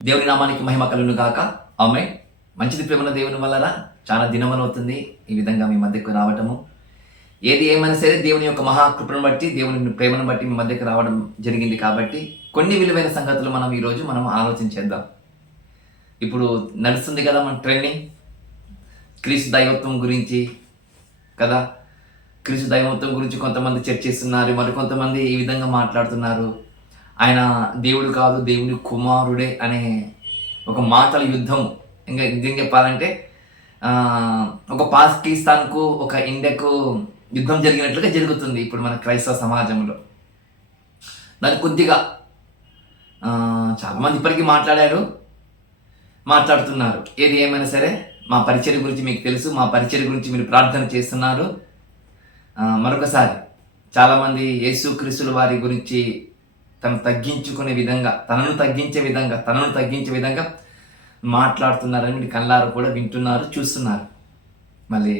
దేవుని నామానికి మహిమ కలుగును గాక. ఆమేన్. మంచిది ప్రేమల దేవుని వలన చాలా దినములు అవుతుంది ఈ విధంగా మీ మధ్యకు రావటము. ఏది ఏమైనా సరే దేవుని యొక్క మహాకృపను బట్టి, దేవుని ప్రేమను బట్టి మీ మధ్యకు రావడం జరిగింది కాబట్టి కొన్ని విలువైన సంగతులు ఈరోజు మనం ఆలోచించేద్దాం. ఇప్పుడు నడుస్తుంది కదా మన ట్రెండింగ్ క్రీస్తు దైవత్వం గురించి కదా. క్రీస్తు దైవత్వం గురించి కొంతమంది చర్చిస్తున్నారు, మరికొంతమంది ఈ విధంగా మాట్లాడుతున్నారు. ఆయన దేవుడు కాదు, దేవుని కుమారుడే అనే ఒక మాటల యుద్ధం. ఇంకా నిజం చెప్పాలంటే ఒక పాకిస్తాన్కు ఒక ఇండియాకు యుద్ధం జరిగినట్లుగా జరుగుతుంది ఇప్పుడు మన క్రైస్తవ సమాజంలో. దాన్ని కొద్దిగా చాలామంది ఇప్పటికీ మాట్లాడుతున్నారు. ఏది ఏమైనా సరే మా పరిచర్య గురించి మీకు తెలుసు, మా పరిచర్య గురించి మీరు ప్రార్థన చేస్తున్నారు. మరొకసారి చాలామంది యేసుక్రీస్తుల వారి గురించి తనను తగ్గించే విధంగా మాట్లాడుతున్నారని మీరు కళ్ళారు కూడా వింటున్నారు, చూస్తున్నారు. మళ్ళీ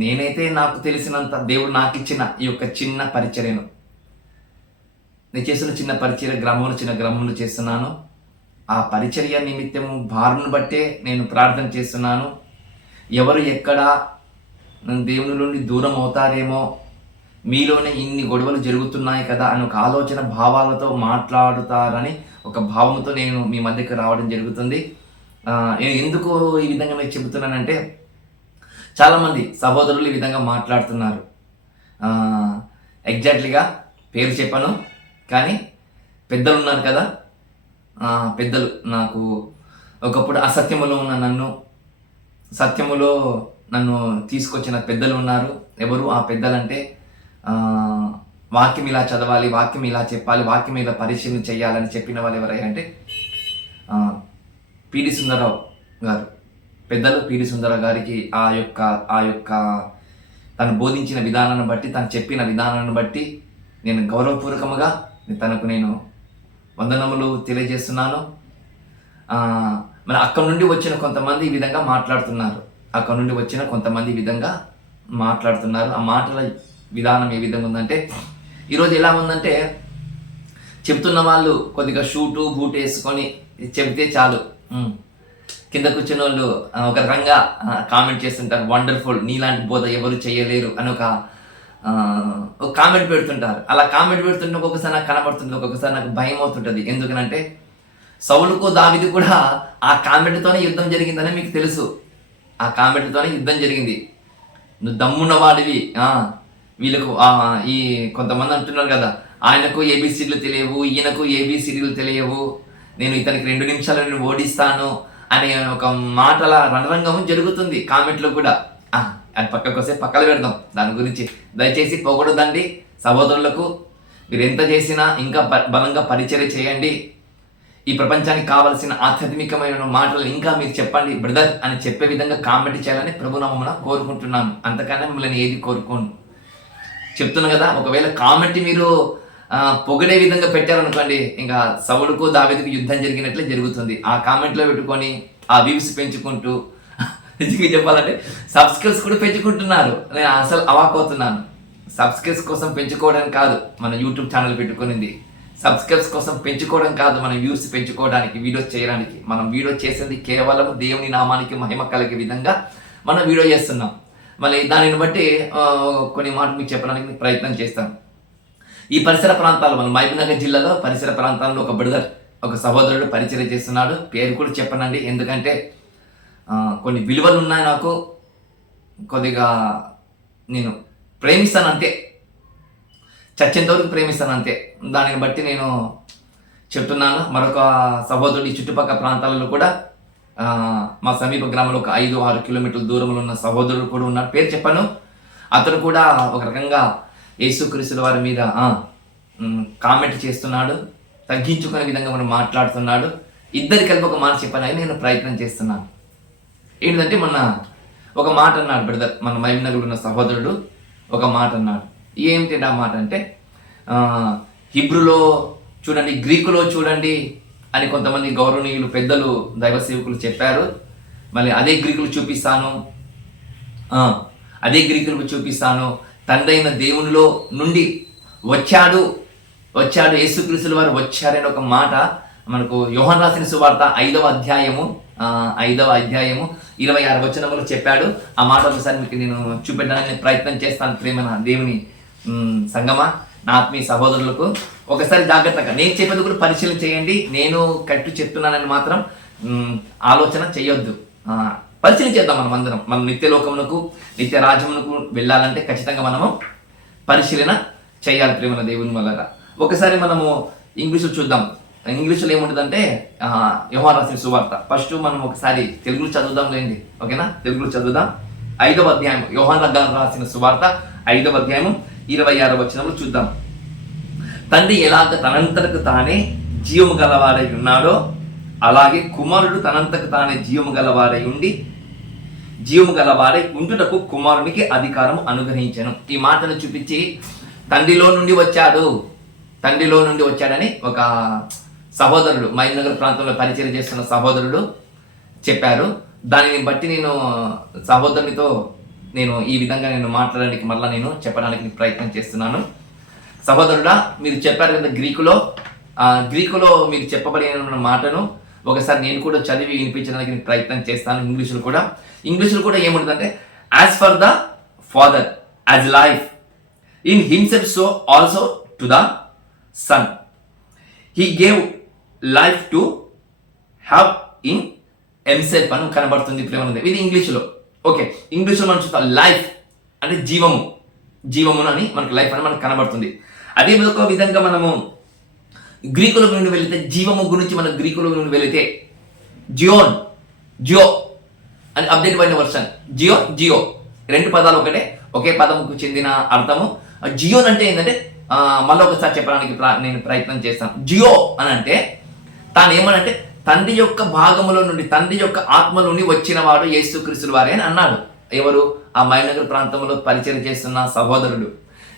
నేనైతే నాకు తెలిసినంత దేవుడు నాకు ఇచ్చిన ఈ యొక్క చిన్న పరిచర్యను నేను చేస్తున్న చిన్న గ్రామంలో చేస్తున్నాను. ఆ పరిచర్య నిమిత్తము భారను బట్టే నేను ప్రార్థన చేస్తున్నాను. ఎవరు ఎక్కడ దేవుని నుండి దూరం అవుతారేమో, మీలోనే ఇన్ని గొడవలు జరుగుతున్నాయి కదా అని ఒక ఆలోచన భావాలతో మాట్లాడుతారని ఒక భావంతో నేను మీ మధ్యకి రావడం జరుగుతుంది. నేను ఎందుకు ఈ విధంగా మీకు చెబుతున్నానంటే, చాలామంది సహోదరులు ఈ విధంగా మాట్లాడుతున్నారు. ఎగ్జాక్ట్లీగా పేరు చెప్పను, కానీ పెద్దలు ఉన్నారు కదా, పెద్దలు నాకు ఒకప్పుడు అసత్యములో ఉన్న సత్యములో నన్ను తీసుకొచ్చిన పెద్దలు ఉన్నారు. ఎవరు ఆ పెద్దలంటే, వాక్యం ఇలా చదవాలి, వాక్యం ఇలా చెప్పాలి, వాక్యం ఇలా పరిశీలన చేయాలని చెప్పిన వాళ్ళు ఎవరంటే పిడి సుందరరావు గారు. పెద్దలు పిడి సుందరరావు గారికి ఆ యొక్క తను బోధించిన విధానాన్ని బట్టి, తను చెప్పిన విధానాన్ని బట్టి నేను గౌరవపూర్వకంగా తనకు నేను వందనములు తెలియజేస్తున్నాను. మరి అక్కడి నుండి వచ్చిన కొంతమంది ఈ విధంగా మాట్లాడుతున్నారు. ఆ మాటల విధానం ఏ విధంగా ఉందంటే, ఈరోజు ఎలా ఉందంటే, చెప్తున్న వాళ్ళు కొద్దిగా షూటు బూట్ వేసుకొని చెబితే చాలు, కింద కూర్చున్న వాళ్ళు ఒక రకంగా కామెంట్ చేస్తుంటారు. వండర్ఫుల్, నీలాంటి బోధ ఎవరు చేయలేరు అని ఒక కామెంట్ పెడుతుంటారు. అలా కామెంట్ పెడుతుంటే ఒక్కొక్కసారి నాకు కనబడుతుంది, ఒక్కొక్కసారి నాకు భయం అవుతుంటుంది. ఎందుకనంటే సౌలుకు దావీదు కూడా ఆ కామెంట్తోనే యుద్ధం జరిగిందని మీకు తెలుసు. ఆ కామెంట్తోనే యుద్ధం జరిగింది. నువ్వు దమ్మున్న వాడివి, వీళ్ళకు ఈ కొంతమంది అంటున్నారు కదా, ఆయనకు ఏబిసిడీలు తెలియవు, ఈయనకు ఏబిసిడీలు తెలియవు, నేను ఇతనికి 2 నిమిషాలు నేను ఓడిస్తాను అనే ఒక మాటల రణరంగం జరుగుతుంది కామెంట్లో కూడా. అది పక్కన పెడదాం. దాని గురించి దయచేసి పొగడదండి సహోదరులకు. మీరు ఎంత చేసినా ఇంకా బలంగా పరిచర్య చేయండి. ఈ ప్రపంచానికి కావలసిన ఆధ్యాత్మికమైన మాటలు ఇంకా మీరు చెప్పండి బ్రదర్ అని చెప్పే విధంగా కామెంట్ చేయాలని ప్రభునామమున కోరుకుంటున్నాను. అంతకన్నా మిమ్మల్ని ఏది కోరుకోను. చెప్తున్నా కదా, ఒకవేళ కామెంట్ మీరు పొగిడే విధంగా పెట్టారనుకోండి, ఇంకా సౌలుకు దావీదుకు యుద్ధం జరిగినట్లే జరుగుతుంది. ఆ కామెంట్లో పెట్టుకొని ఆ వ్యూస్ పెంచుకుంటూ చెప్పాలంటే సబ్స్క్రైబ్స్ కూడా పెంచుకుంటున్నారు. నేను అసలు అవాకపోతున్నాను. సబ్స్క్రైబ్స్ కోసం పెంచుకోవడం కాదు మన యూట్యూబ్ ఛానల్ పెట్టుకునింది. సబ్స్క్రైబ్స్ కోసం పెంచుకోవడం కాదు, మన వ్యూస్ పెంచుకోవడానికి, వీడియోస్ చేయడానికి. మనం వీడియో చేసేది కేవలం దేవుని నామానికి మహిమ కలిగే విధంగా మనం వీడియో చేస్తున్నాం. మళ్ళీ దానిని బట్టి కొన్ని మాటలు మీకు చెప్పడానికి ప్రయత్నం చేస్తాను. ఈ పరిసర ప్రాంతాల్లో, మన మహబూబ్నగర్ జిల్లాలో పరిసర ప్రాంతాల్లో ఒక సహోదరుడు పరిచయం చేస్తున్నాడు. పేరు కూడా చెప్పనండి, ఎందుకంటే కొన్ని విలువలు ఉన్నాయి నాకు. కొద్దిగా నేను ప్రేమిస్తాను అంతే, చచ్చేంతవరకు ప్రేమిస్తాను అంతే. దానిని బట్టి నేను చెప్తున్నాను. మరొక సహోదరుడు ఈ చుట్టుపక్కల ప్రాంతాలలో కూడా మా సమీప గ్రామంలో ఒక 5-6 కిలోమీటర్ల దూరంలో ఉన్న సహోదరుడు కూడా ఉన్నాడు. పేరు చెప్పాను. అతను కూడా ఒక రకంగా యేసుక్రీస్తుల వారి మీద కామెంట్ చేస్తున్నాడు, తగ్గించుకునే విధంగా మనం మాట్లాడుతున్నాడు. ఇద్దరు కలిపి ఒక మాట చెప్పాలని నేను ప్రయత్నం చేస్తున్నాను. ఏంటంటే, మొన్న ఒక మాట అన్నాడు బ్రదర్, మన మహబూబ్నగర్లో ఉన్న సహోదరుడు ఒక మాట అన్నాడు. ఏమిటి ఆ మాట అంటే, హిబ్రూలో చూడండి, గ్రీకులో చూడండి అని కొంతమంది గౌరవనీయులు పెద్దలు దైవ సేవకులు చెప్పారు. మళ్ళీ అదే గ్రీకులు చూపిస్తాను, తండ్రైన దేవునిలో నుండి వచ్చాడు యేసుక్రీస్తుల వారు వచ్చారని ఒక మాట మనకు యోహాను రాసిన సువార్త 5వ అధ్యాయము 26 వచనములు చెప్పాడు. ఆ మాట ఒకసారి మీకు నేను చూపెట్టడానికి ప్రయత్నం చేస్తాను. ప్రేమ దేవుని సంగమా, నా ఆత్మీయ సహోదరులకు ఒకసారి జాగ్రత్తగా నేను చెప్పేది కూడా పరిశీలన చేయండి. నేను చెప్తున్నానని మాత్రం ఆలోచన చేయొద్దు. పరిశీలన చేద్దాం. మనం అందరం మనం నిత్య లోకమునకు, నిత్య రాజ్యమునకు వెళ్ళాలంటే ఖచ్చితంగా మనము పరిశీలన చేయాలి. ప్రేమ దేవుని వల్ల ఒకసారి మనము ఇంగ్లీషు చూద్దాం. ఇంగ్లీష్లో ఏముంటుందంటే యోహాను రాసిన సువార్త. ఫస్ట్ మనం ఒకసారి తెలుగులో చదువుదాం లేండి, ఓకేనా? తెలుగులో చదువుదాం. 5వ అధ్యాయం యోహాను రాసిన సువార్త 5వ అధ్యాయం 26 వచనంలో చూద్దాం. తండ్రి ఎలాగ తనంతకు తానే జీవము గలవాడై ఉన్నాడో అలాగే కుమారుడు తనంతకు తానే జీవము గలవాడై ఉండుటకు కుమారునికి అధికారం అనుగ్రహించాను. ఈ మాటను చూపించి తండ్రిలో నుండి వచ్చాడని ఒక సహోదరుడు, మహబూబ్నగర్ ప్రాంతంలో పరిచయం చేస్తున్న సహోదరుడు చెప్పారు. దానిని బట్టి నేను సహోదరునితో ఈ విధంగా మాట్లాడడానికి మళ్ళీ చెప్పడానికి ప్రయత్నం చేస్తున్నాను. సహోదరుడా, మీరు చెప్పారు కదా గ్రీకులో మీరు చెప్పబడిన మాటను ఒకసారి నేను కూడా చదివి వినిపించడానికి ప్రయత్నం చేస్తాను. ఇంగ్లీషులో కూడా ఏముంటుందంటే, as for the father as life in himself so also to the son he gave life to have in himself అని కనబడుతుంది. ప్రేమ ఇది ఇంగ్లీష్లో. ఓకే, ఇంగ్లీష్లో మనం చూస్తాం లైఫ్ అంటే జీవమును అని మనకు లైఫ్ అని మనకు కనబడుతుంది. అదే ఒక విధంగా మనము గ్రీకుల నుండి వెళితే జీవము గురించి మనం గ్రీకుల నుండి వెళితే జియో అని అప్డేట్ అయిన వర్షన్. జియో 2 పదాలు ఒకే పదముకు చెందిన అర్థము. జియోన్ అంటే ఏంటంటే మళ్ళీ ఒకసారి చెప్పడానికి నేను ప్రయత్నం చేస్తాను. జియో అని అంటే తాను ఏమనంటే తండ్రి యొక్క భాగములో నుండి, తండ్రి యొక్క ఆత్మ నుండి వచ్చిన వాడు యేసుక్రీస్తు వారే అని అన్నాడు. ఎవరు? ఆ మహబూబ్నగర్ ప్రాంతంలో పరిచయం చేస్తున్న సహోదరుడు.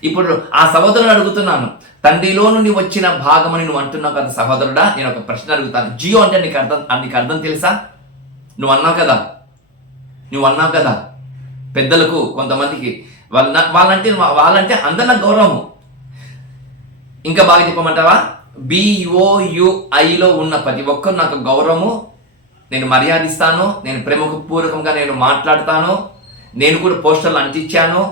ఇప్పుడు ఆ సహోదరుడు అడుగుతున్నాను, తండ్రిలో నుండి వచ్చిన భాగమని నువ్వు అంటున్నావు కదా సహోదరుడా, నేను ఒక ప్రశ్న అడుగుతాను. జియో అంటే నీకు అర్థం తెలుసా? నువ్వు అన్నావు కదా పెద్దలకు కొంతమందికి వాళ్ళంటే అందరి గౌరవము. ఇంకా బాగా చెప్పమంటావా? BOUIలో ఉన్న ప్రతి ఒక్కరు నాకు గౌరవము, నేను మర్యాదిస్తాను, నేను ప్రేమపూర్వకంగా నేను మాట్లాడతాను, నేను కూడా పోస్టర్లు అంటించాను,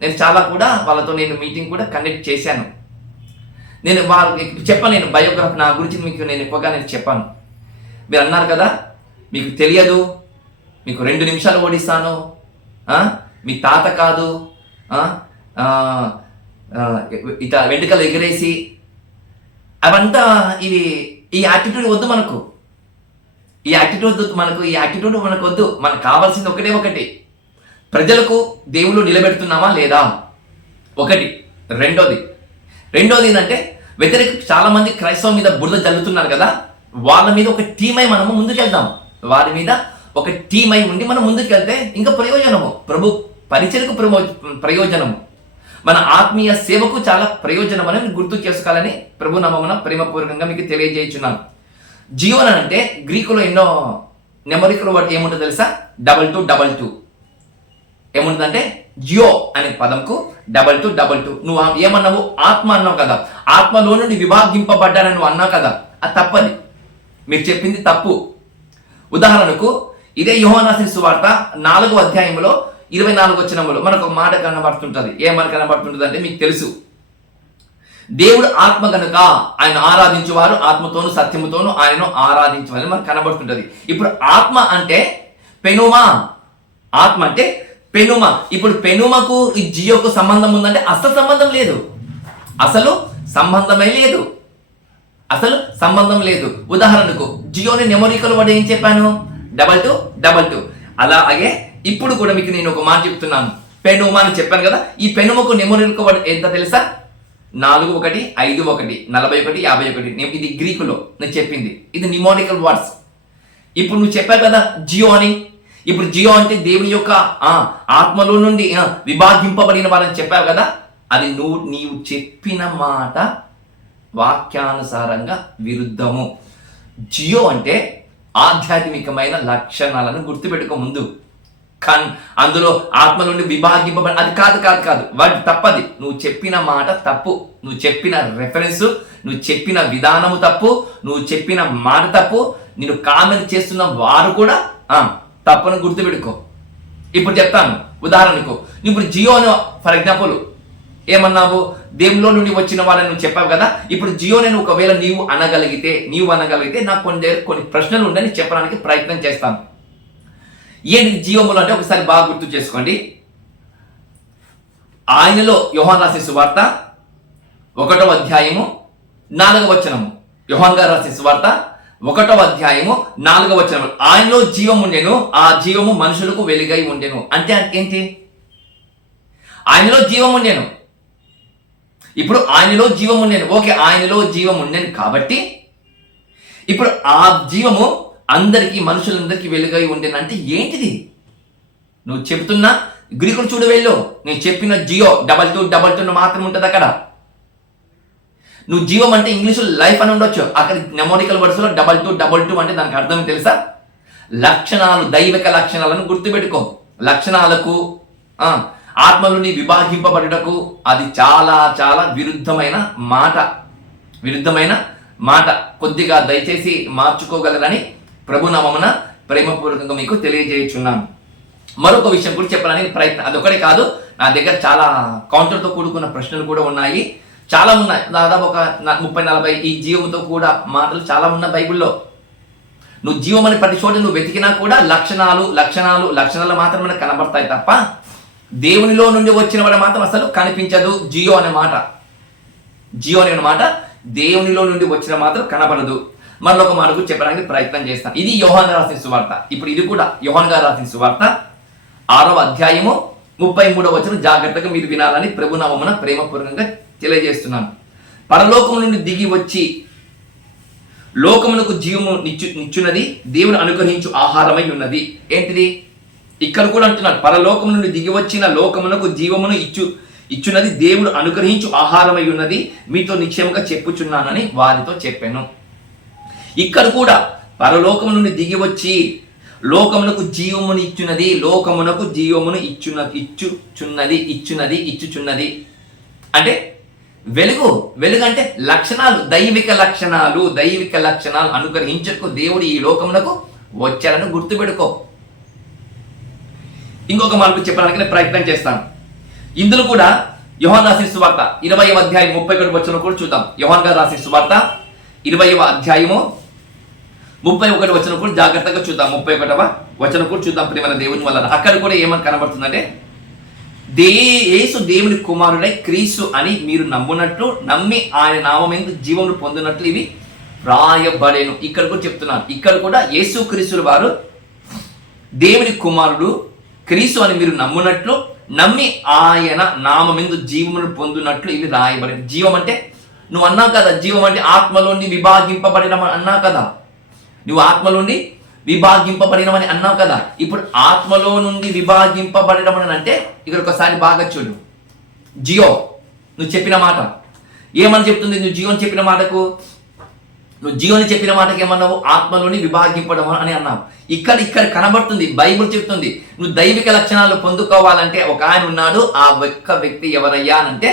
నేను చాలా కూడా వాళ్ళతో మీటింగ్ కూడా కండక్ట్ చేశాను. నేను వాళ్ళకి చెప్పాను, నేను బయోగ్రఫీ నా గురించి మీకు నేను ఎక్కువగా చెప్పాను. మీరు అన్నారు కదా మీకు తెలియదు, మీకు 2 నిమిషాలు ఓడిస్తాను, మీ తాత కాదు, ఇట వెంట్రుకలు ఎగిరేసి అవంతా ఈ యాటిట్యూడ్ వద్దు మనకు. ఈ యాటిట్యూడ్ మనకు వద్దు. మనకు కావాల్సింది ఒకటి, ప్రజలకు దేవుళ్ళు నిలబెడుతున్నామా లేదా ఒకటి. రెండోది ఏంటంటే చాలా మంది క్రైస్తవం మీద బురద జల్లుతున్నారు కదా, వాళ్ళ మీద ఒక టీమై మనము ముందుకెళ్దాం. వారి మీద ఒక టీమై ఉండి మనం ముందుకెళ్తే ఇంకా ప్రయోజనము, ప్రభు పరిచయకు ప్రయోజనము, మన ఆత్మీయ సేవకు చాలా ప్రయోజనం అని గుర్తు చేసుకోవాలని ప్రభు నామమున ప్రేమపూర్వకంగా మీకు తెలియజేయుచున్నాను. జియోన్ అంటే గ్రీకులో ఎన్నో నెమరికల్ వర్డ్ ఏముంటుందో తెలుసా? 2222 ఏముంటుందంటే జియో అనే పదంకు 2222. నువ్వు ఏమన్నావు? ఆత్మ అన్నావు కదా, ఆత్మలో నుండి విభాగింపబడ్డానని నువ్వు అన్నావు కదా, అది తప్పది. మీరు చెప్పింది తప్పు. ఉదాహరణకు ఇదే యోహాను రాసిన సువార్త 4వ అధ్యాయంలో 24 వచనములో మనకు ఒక మాట కనబడుతుంటది. ఏమని కనబడుతుంటది అంటే మీకు తెలుసు, దేవుడు ఆత్మ కనుక ఆయన ఆరాధించేవారు ఆత్మతోను సత్యముతోను ఆయనను ఆరాధించమని మనకు కనబడుతుంటది. ఇప్పుడు ఆత్మ అంటే పెనుమా, ఆత్మ అంటే పెనుమ. ఇప్పుడు పెనుమకు ఈ జియోకు సంబంధం ఉందంటే అసలు సంబంధం లేదు, అసలు సంబంధం లేదు. ఉదాహరణకు జియోని నెమరికల్ వర్డ్ ఏం చెప్పాను? 2222. అలాగే ఇప్పుడు కూడా మీకు నేను ఒక మాట చెప్తున్నాను, పెనుమ అని చెప్పాను కదా. ఈ పెనుమకు నెమరికల్ వర్డ్ ఎంత తెలుసా? 4151 41 51. ఇది గ్రీకులో నేను చెప్పింది, ఇది న్యూమరికల్ వర్డ్స్. ఇప్పుడు నువ్వు చెప్పావు కదా జియో అని. ఇప్పుడు జియో అంటే దేవుని యొక్క ఆత్మలో నుండి విభాగింపబడిన వారని చెప్పావు కదా, అది నీవు చెప్పిన మాట వాక్యానుసారంగా విరుద్ధము. జియో అంటే ఆధ్యాత్మికమైన లక్షణాలను గుర్తుపెట్టుకో. ముందు అందులో ఆత్మ నుండి విభాగింపబడి అది కాదు కాదు కాదు వాటి తప్పది. నువ్వు చెప్పిన మాట తప్పు, నువ్వు చెప్పిన రెఫరెన్స్, నువ్వు చెప్పిన విధానము తప్పు, నువ్వు చెప్పిన మాట తప్పు, నేను కామెంట్ చేస్తున్న వారు కూడా తప్పును గుర్తుపెట్టుకో. ఇప్పుడు చెప్తాను ఉదాహరణకు, ఇప్పుడు జియోను ఫర్ ఎగ్జాంపుల్ ఏమన్నావు, దేవులో నుండి వచ్చిన వాళ్ళని నువ్వు చెప్పావు కదా. ఇప్పుడు జియోని ఒకవేళ నీవు అనగలిగితే నాకు కొన్ని ప్రశ్నలు ఉండని చెప్పడానికి ప్రయత్నం చేస్తాను. ఏంటి జీవములు అంటే ఒకసారి బాగా గుర్తు చేసుకోండి. ఆయనలో యోహాను రాసిన సువార్త 1వ అధ్యాయము 4వ వచనము. యోహాను గారు రాసిన సువార్త 1వ అధ్యాయము 4వ వచనము. ఆయనలో జీవం ఉండెను, ఆ జీవము మనుషులకు వెలుగై ఉండెను. అంటే ఏంటి? ఆయనలో జీవం ఉండెను. ఇప్పుడు ఆయనలో జీవం ఉండేను. ఓకే, ఆయనలో జీవం ఉండేను కాబట్టి ఇప్పుడు ఆ జీవము అందరికీ మనుషులందరికీ వెలుగై ఉండేను అంటే ఏంటిది? నువ్వు చెప్తున్నా గ్రీకులు చూడు వెళ్ళు, నేను చెప్పిన జియో 22 మాత్రం ఉంటుంది అక్కడ. నువ్వు జీవం అంటే ఇంగ్లీషు లైఫ్ అని ఉండొచ్చు, అక్కడ నెమోనికల్ వర్డ్స్ లో 22 అంటే దానికి అర్థం తెలుసా? లక్షణాలు, దైవిక లక్షణాలను గుర్తుపెట్టుకో. లక్షణాలకు ఆత్మలోని విభాగింపబడుటకు అది చాలా చాలా విరుద్ధమైన మాట. కొద్దిగా దయచేసి మార్చుకోగలరని ప్రభునామమున ప్రేమపూర్వకంగా మీకు తెలియజేయుచున్నాను. మరొక విషయం కూడా చెప్పడానికి ప్రయత్నం, అదొకటే కాదు, నా దగ్గర చాలా కౌంటర్తో కూడుకున్న ప్రశ్నలు కూడా ఉన్నాయి, చాలా ఉన్నాయి. దాదాపు ఒక 30-40 ఈ జీవంతో కూడా మాటలు చాలా ఉన్నాయి బైబిల్లో. నువ్వు జీవం అని ప్రతి చోట నువ్వు వెతికినా కూడా లక్షణాలు మాత్రమే కనబడతాయి తప్ప దేవునిలో నుండి వచ్చిన వాడు మాత్రం అసలు కనిపించదు. జియో అనే మాట దేవునిలో నుండి వచ్చిన మాత్రం కనబడదు. మరొక మాట కూడా చెప్పడానికి ప్రయత్నం చేస్తాను. ఇది యోహాను రాసిన సువార్త. ఇప్పుడు ఇది కూడా యోహాను గారు రాసిన సువార్త 6వ అధ్యాయము 33వ వచనం జాగ్రత్తగా మీరు వినాలని ప్రభునామమున ప్రేమపూర్వకంగా తెలియజేస్తున్నాను. పరలోకము నుండి దిగి వచ్చి లోకమునకు జీవము నిచ్చున్నది దేవుడు అనుగ్రహించు ఆహారమై ఉన్నది. ఏంటిది? ఇక్కడ కూడా అంటున్నాడు, పరలోకము నుండి దిగి వచ్చిన లోకమునకు జీవమును ఇచ్చున్నది దేవుడు అనుగ్రహించు ఆహారమై ఉన్నది, మీతో నిశ్చయముగా చెప్పుచున్నానని వారితో చెప్పాను. ఇక్కడ కూడా పరలోకము నుండి దిగి వచ్చి లోకమునకు జీవమును ఇచ్చుచున్నది అంటే వెలుగు అంటే లక్షణాలు, దైవిక లక్షణాలు అనుగ్రహించకు దేవుడు ఈ లోకమునకు వచ్చారని గుర్తుపెట్టుకో. ఇంకొక మార్పు చెప్పడానికి ప్రయత్నం చేస్తాను. ఇందులో కూడా యోహాను రాసిన సువార్త 20వ అధ్యాయం 31వ వచనం కూడా చూద్దాం. యోహాను గారు రాసిన సువార్త 20వ అధ్యాయము 31వ వచనం కూడా జాగ్రత్తగా చూద్దాం. 31వ వచనం కూడా చూద్దాం. ప్రియమైన దేవుని వల్ల అక్కడ కూడా ఏమని కనబడుతుందంటే, యేసు దేవుని కుమారుడై క్రీస్తు అని మీరు నమ్మి ఆయన నామమునందు జీవమును పొందినట్లు ఇవి రాయబడేను. ఇక్కడ కూడా చెప్తున్నాను. ఇక్కడ కూడా యేసు క్రీస్తుల వారు దేవుని కుమారుడు క్రీస్తు అని మీరు నమ్మి ఆయన నామమునందు జీవమును పొందినట్లు ఇవి రాయబడేను. జీవం అంటే నువ్వు అన్నావు కదా, జీవం అంటే ఆత్మలోని విభాగింపబడినమని అన్నావు కదా, నువ్వు ఆత్మ నుండి విభాగింపబడినమని అన్నావు కదా. ఇప్పుడు ఆత్మలో నుండి విభాగింపబడడం అని అంటే ఇక్కడ ఒకసారి బాగా చూడు. జియో నువ్వు చెప్పిన మాట ఏమని చెప్తుంది? నువ్వు జియోని చెప్పిన మాటకు ఏమన్నావు? ఆత్మలోని విభాగింపడం అని అన్నావు. ఇక్కడ కనబడుతుంది, బైబిల్ చెప్తుంది. నువ్వు దైవిక లక్షణాలు పొందుకోవాలంటే ఒక ఆయన ఉన్నాడు. ఆ వ్యక్తి ఎవరయ్యా అంటే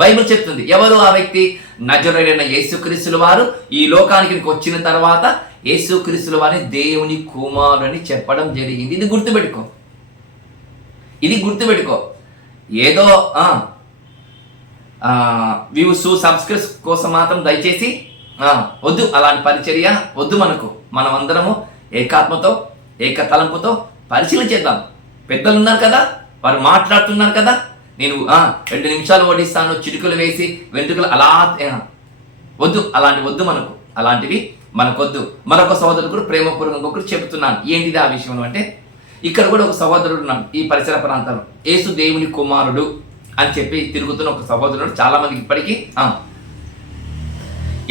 బైబిల్ చెప్తుంది. ఎవరు ఆ వ్యక్తి? నజరేయుడైన యేసుక్రీస్తుల వారు ఈ లోకానికి వచ్చిన తర్వాత యేసుక్రీస్తుల వారిని దేవుని కుమారుని చెప్పడం జరిగింది. ఇది గుర్తుపెట్టుకో. ఏదో వ్యూస్ సబ్స్క్రైబ్ కోసం మాత్రం దయచేసి వద్దు, అలాంటి పరిచర్య వద్దు. మనం అందరము ఏకాత్మతో ఏకతలంపుతో పరిశీలన చేద్దాం. పెద్దలు ఉన్నారు కదా, వారు మాట్లాడుతున్నారు కదా, నేను 2 నిమిషాలు ఓడిస్తాను చిరుకులు వేసి వెంట్రుకలు అలా వద్దు, అలాంటివి మనకొద్దు. మరొక సహోదరుడు కూడా ప్రేమపూర్వకంగా ఒకరు చెబుతున్నాను. ఏంటిది ఆ విషయం అంటే, ఇక్కడ కూడా ఒక సహోదరుడు ఉన్నాడు ఈ పరిసర ప్రాంతాల్లో, యేసు దేవుని కుమారుడు అని చెప్పి తిరుగుతున్న ఒక సహోదరుడు. చాలా మందికి ఇప్పటికీ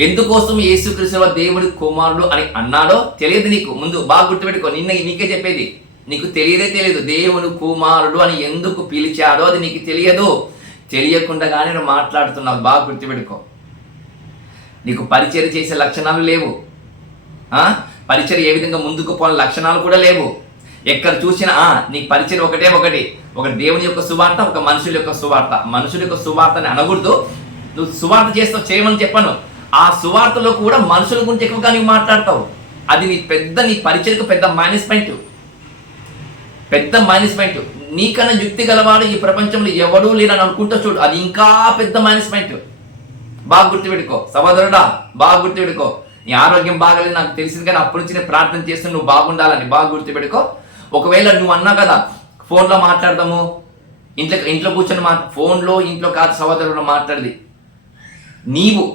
ఎందుకోసం యేసుక్రీస్తు దేవుడి కుమారుడు అని అన్నాడో తెలియదు నీకు. ముందు బాగా గుర్తుపెట్టుకో, నీకే చెప్పేది, నీకు తెలియదు దేవుని కుమారుడు అని ఎందుకు పిలిచాడో అది నీకు తెలియకుండానే నువ్వు మాట్లాడుతున్నావు. బాగా గుర్తుపెట్టుకో. నీకు పరిచర్య చేసే లక్షణాలు లేవు, పరిచర్య ఏ విధంగా ముందుకు పోయిన లక్షణాలు కూడా లేవు. ఎక్కడ చూసినా నీ పరిచయం ఒకటి, ఒక దేవుని యొక్క సువార్త, ఒక మనుషుల యొక్క సువార్త. మనుషుల యొక్క సువార్తని అనకూడదు, నువ్వు సువార్త చేస్తావు, చేయమని చెప్పను. ఆ సువార్తలో కూడా మనుషుల గురించి ఎక్కువగా నువ్వు మాట్లాడతావు. అది నీ పరిచయకు పెద్ద మైనస్ పాయింట్. నీకన్నా యుక్తి గలవాడు ఈ ప్రపంచంలో ఎవడూ లేరని అనుకుంటా చూడు, అది ఇంకా పెద్ద మైనస్ పాయింట్. బాగా గుర్తుపెట్టుకో సహోదరుడా, బాగా గుర్తుపెట్టుకో. నీ ఆరోగ్యం బాగాలేదు నాకు తెలిసింది, కానీ అప్పటి నుంచి నేను ప్రార్థన చేస్తాను నువ్వు బాగుండాలని. బాగా గుర్తుపెట్టుకో. ఒకవేళ నువ్వు అన్నావు కదా ఫోన్లో మాట్లాడదాము, ఇంట్లో కూర్చొని ఫోన్లో ఇంట్లో కాదు సహోదరుడు మాట్లాడది. నువ్వు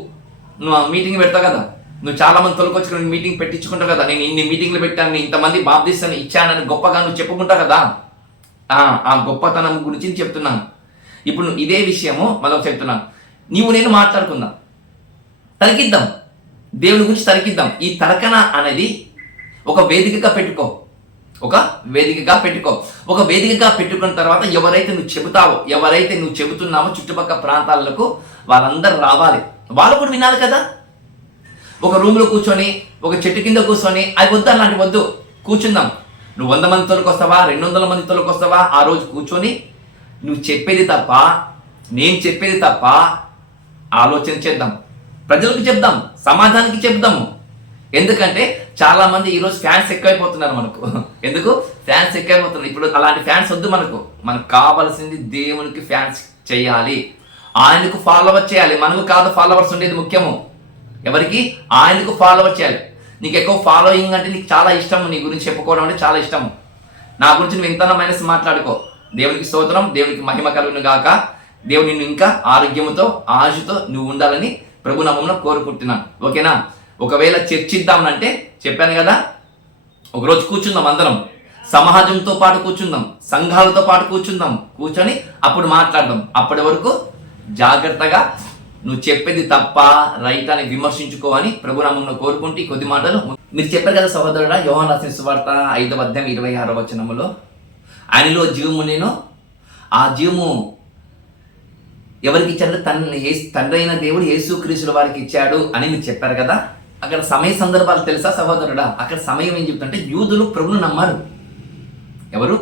మీటింగ్ పెడతావు కదా, నువ్వు చాలా మంది తొలకొచ్చుకుని మీటింగ్ పెట్టించుకుంటావు కదా, నేను ఇన్ని మీటింగ్లు పెట్టాను, ఇంతమంది బాప్తిస్తాను ఇచ్చానని గొప్పగా నువ్వు చెప్పుకుంటావు కదా. ఆ గొప్పతనం గురించి చెప్తున్నాను. ఇప్పుడు ఇదే విషయము మళ్ళీ చెప్తున్నాను. నేను మాట్లాడుకుందాం, తరికిద్దాం, దేవుని గురించి తరికిద్దాం. ఈ తరకన అనేది ఒక వేదికగా పెట్టుకో. ఒక వేదికగా పెట్టుకున్న తర్వాత ఎవరైతే నువ్వు చెబుతున్నావో చుట్టుపక్కల ప్రాంతాలకు వాళ్ళందరూ రావాలి, వాళ్ళు కూడా వినాలి కదా. ఒక రూమ్లో కూర్చొని, ఒక చెట్టు కింద కూర్చొని అది వద్దు, అలాంటి వద్దు. కూర్చుందాం. నువ్వు 100 మంది తోలికి వస్తావా, 200 మంది తోలికి వస్తావా, ఆ రోజు కూర్చొని నువ్వు చెప్పేది తప్ప, నేను చెప్పేది తప్ప ఆలోచన చేద్దాం, ప్రజలకు చెప్దాం, సమాజానికి చెప్దాము. ఎందుకంటే చాలా మంది ఈరోజు ఫ్యాన్స్ ఎక్కువైపోతున్నారు మనకు. ఎందుకు ఫ్యాన్స్ ఎక్కువైపోతున్నారు? ఇప్పుడు అలాంటి ఫ్యాన్స్ వద్దు మనకు కావాల్సింది దేవునికి ఫ్యాన్స్ చేయాలి, ఆయనకు ఫాలోవర్ చేయాలి. మనకు కాదు ఫాలోవర్స్ ఉండేది ముఖ్యము. ఎవరికి? ఆయనకు ఫాలోవర్ చేయాలి. నీకు ఎక్కువ ఫాలోయింగ్ అంటే నీకు చాలా ఇష్టము, నీ గురించి చెప్పుకోవడం అంటే చాలా ఇష్టము. నా గురించి నువ్వు ఎంత మైనస్ మాట్లాడుకో. దేవునికి స్తోత్రం, దేవునికి మహిమ కలుగును గాక. దేవుడు నిన్ను ఇంకా ఆరోగ్యముతో ఆశతో నువ్వు ఉండాలని ప్రభు నామమున కోరుకుంటున్నాను. ఓకేనా? ఒకవేళ చర్చిద్దామనంటే చెప్పాను కదా, ఒకరోజు కూర్చుందాం, అందరం సమాజంతో పాటు కూర్చుందాం, సంఘాలతో పాటు కూర్చొని అప్పుడు మాట్లాడదాం. అప్పటి వరకు జాగ్రత్తగా నువ్వు చెప్పేది తప్ప రైట్ అని విమర్శించుకో అని ప్రభు నామమున కోరుకుంటూ ఈ కొద్ది మాటలు మీరు చెప్పారు కదా సహోదరుడా. యోహాను రాసిన సువార్త 5వ అధ్యాయం 26వ వచనములో ఆయనలో జీవము నేను, ఆ జీవము ఎవరికి ఇచ్చాడు? తండ్రి అయిన దేవుడు యేసుక్రీస్తుల వారికి ఇచ్చాడు అని మీరు చెప్పారు కదా. అక్కడ సమయ సందర్భాలు తెలుసా సహోదరుడా? అక్కడ సమయం ఏం చెప్తుంటే యూదులు ప్రభును నమ్మారు. ఎవరు?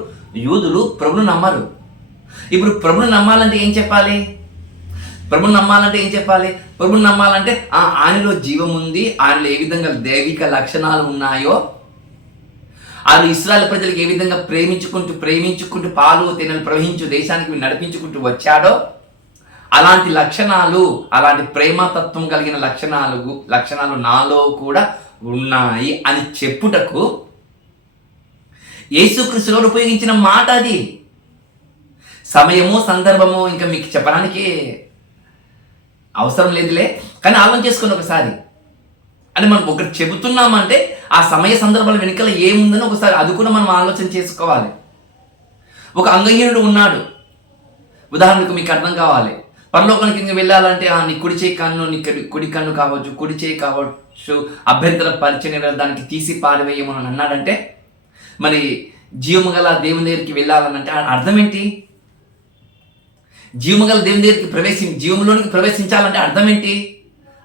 యూదులు ప్రభును నమ్మారు. ఇప్పుడు ప్రభును నమ్మాలంటే ఏం చెప్పాలి? ప్రభుని నమ్మాలంటే ఆయనలో జీవం ఉంది, ఆయనలో ఏ విధంగా దైవిక లక్షణాలు ఉన్నాయో, ఆయన ఇశ్రాయేలు ప్రజలకు ఏ విధంగా ప్రేమించుకుంటూ పాలు తేనెలు ప్రవహించు దేశానికి నడిపించుకుంటూ వచ్చాడో అలాంటి లక్షణాలు, అలాంటి ప్రేమతత్వం కలిగిన లక్షణాలు నాలో కూడా ఉన్నాయి అని చెప్పుటకు యేసుక్రీస్తులో ఉపయోగించిన మాట అది. సమయము సందర్భము ఇంకా మీకు చెప్పడానికి అవసరం లేదులే, కానీ ఆలోచన చేసుకుని ఒకసారి. అంటే మనం ఒకటి చెబుతున్నామంటే ఆ సమయ సందర్భాల వెనుకల ఏముందని ఒకసారి అది కూడా మనం ఆలోచన చేసుకోవాలి. ఒక అంగహీనుడు ఉన్నాడు, ఉదాహరణకు మీకు అర్థం కావాలి. పరలోకానికి ఇంక వెళ్ళాలంటే నీ కుడి చేయి కన్ను, నీ కుడి కన్ను కావచ్చు, కుడి చేయి కావచ్చు, అభ్యంతర పరిచయం దానికి తీసి పారివేయమని అన్నాడంటే, మరి జీవము గల దేవుని దగ్గరికి వెళ్ళాలనంటే అర్థం ఏంటి? జీవము గల దేవుని దగ్గరికి జీవములోనికి ప్రవేశించాలంటే అర్థం ఏంటి?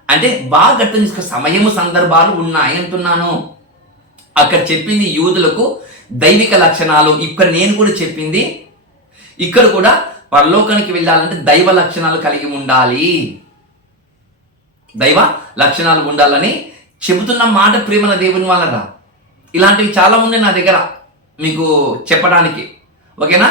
అంటే బాగా అర్థం చేసుకో, సమయము సందర్భాలు ఉన్నాయి అంటున్నాను. అక్కడ చెప్పింది యూదులకు దైవిక లక్షణాలు, ఇక్కడ నేను కూడా చెప్పింది ఇక్కడ కూడా పరలోకానికి వెళ్ళాలంటే దైవ లక్షణాలు కలిగి ఉండాలి, దైవ లక్షణాలు ఉండాలని చెబుతున్న మాట ప్రేమల దేవుని వాళ్ళరా. ఇలాంటివి చాలా ఉన్నాయి నా దగ్గర మీకు చెప్పడానికి. ఓకేనా?